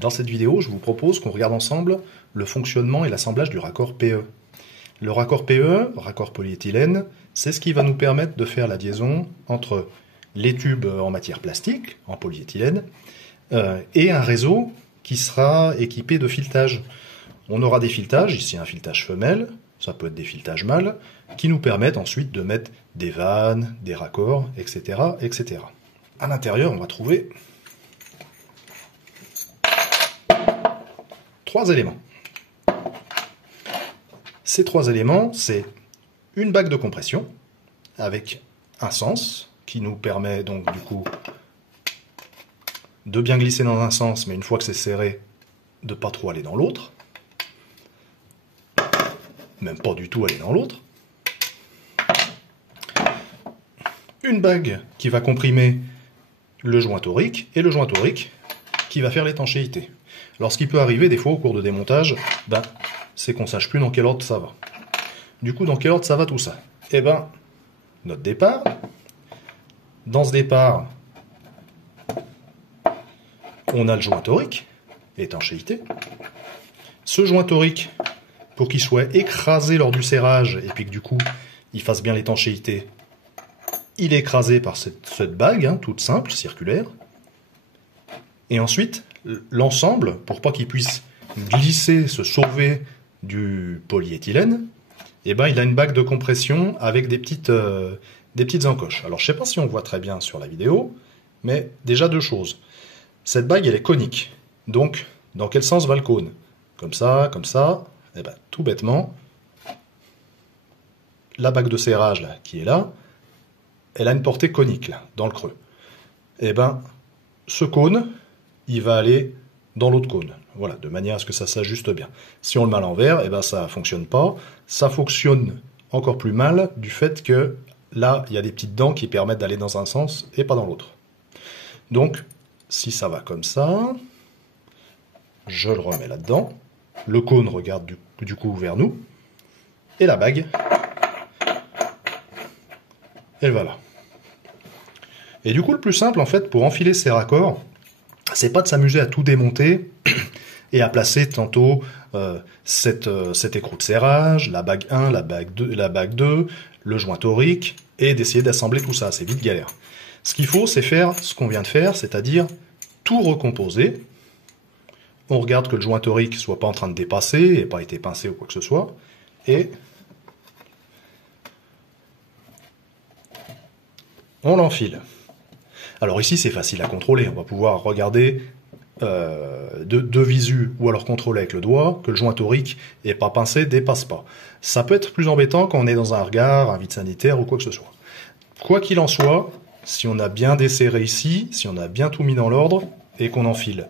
Dans cette vidéo, je vous propose qu'on regarde ensemble le fonctionnement et l'assemblage du raccord PE. Le raccord PE, raccord polyéthylène, c'est ce qui va nous permettre de faire la liaison entre les tubes en matière plastique, en polyéthylène, et un réseau qui sera équipé de filetage. On aura des filetages, ici un filetage femelle, ça peut être des filetages mâles, qui nous permettent ensuite de mettre des vannes, des raccords, etc., etc. À l'intérieur, on va trouver 3 éléments. Ces 3 éléments, c'est une bague de compression avec un sens qui nous permet donc du coup de bien glisser dans un sens, mais une fois que c'est serré, de pas trop aller dans l'autre, même pas du tout aller dans l'autre. Une bague qui va comprimer le joint torique et le joint torique qui va faire l'étanchéité. Alors ce qui peut arriver des fois au cours de démontage, c'est qu'on ne sache plus dans quel ordre ça va. Du coup, dans quel ordre ça va tout ça? Eh bien, notre départ. Dans ce départ, on a le joint torique, étanchéité. Ce joint torique, pour qu'il soit écrasé lors du serrage, et puis que du coup, il fasse bien l'étanchéité, il est écrasé par cette bague, toute simple, circulaire. Et ensuite, l'ensemble, pour pas qu'il puisse glisser, se sauver du polyéthylène, il a une bague de compression avec des petites encoches. Alors je sais pas si on voit très bien sur la vidéo, mais déjà 2 choses. Cette bague, elle est conique. Donc, dans quel sens va le cône? Comme ça, tout bêtement, la bague de serrage là, qui est là, elle a une portée conique là, dans le creux. Ce cône, il va aller dans l'autre cône. Voilà, de manière à ce que ça s'ajuste bien. Si on le met à l'envers, ça ne fonctionne pas. Ça fonctionne encore plus mal du fait que là, il y a des petites dents qui permettent d'aller dans un sens et pas dans l'autre. Donc, si ça va comme ça, je le remets là-dedans. Le cône regarde du coup vers nous. Et la bague, elle va là. Et du coup, le plus simple, en fait, pour enfiler ces raccords, c'est pas de s'amuser à tout démonter et à placer tantôt cet écrou de serrage, la bague 1, la bague 2, le joint torique, et d'essayer d'assembler tout ça. C'est vite galère. Ce qu'il faut, c'est faire ce qu'on vient de faire, c'est-à-dire tout recomposer. On regarde que le joint torique soit pas en train de dépasser, et pas été pincé ou quoi que ce soit, et on l'enfile. Alors ici, c'est facile à contrôler. On va pouvoir regarder de visu ou alors contrôler avec le doigt que le joint torique n'est pas pincé, dépasse pas. Ça peut être plus embêtant quand on est dans un regard, un vide sanitaire ou quoi que ce soit. Quoi qu'il en soit, si on a bien desserré ici, si on a bien tout mis dans l'ordre et qu'on enfile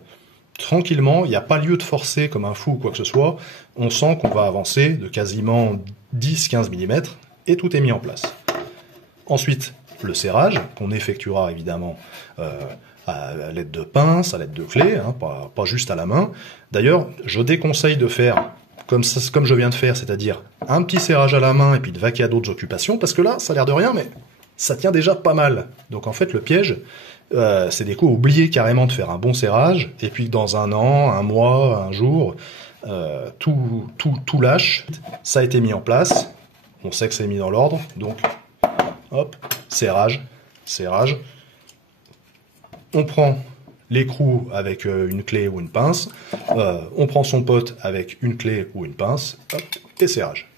tranquillement, il n'y a pas lieu de forcer comme un fou ou quoi que ce soit, on sent qu'on va avancer de quasiment 10-15 mm et tout est mis en place. Ensuite, le serrage, qu'on effectuera évidemment à l'aide de pinces, à l'aide de clés, pas juste à la main. D'ailleurs, je déconseille de faire comme je viens de faire, c'est-à-dire un petit serrage à la main et puis de vaquer à d'autres occupations, parce que là, ça a l'air de rien, mais ça tient déjà pas mal. Donc en fait, le piège, c'est des coups oublier carrément de faire un bon serrage, et puis dans un an, un mois, un jour, tout lâche. Ça a été mis en place, on sait que c'est mis dans l'ordre, donc hop, serrage. On prend l'écrou avec une clé ou une pince, on prend son pote avec une clé ou une pince, hop, et serrage.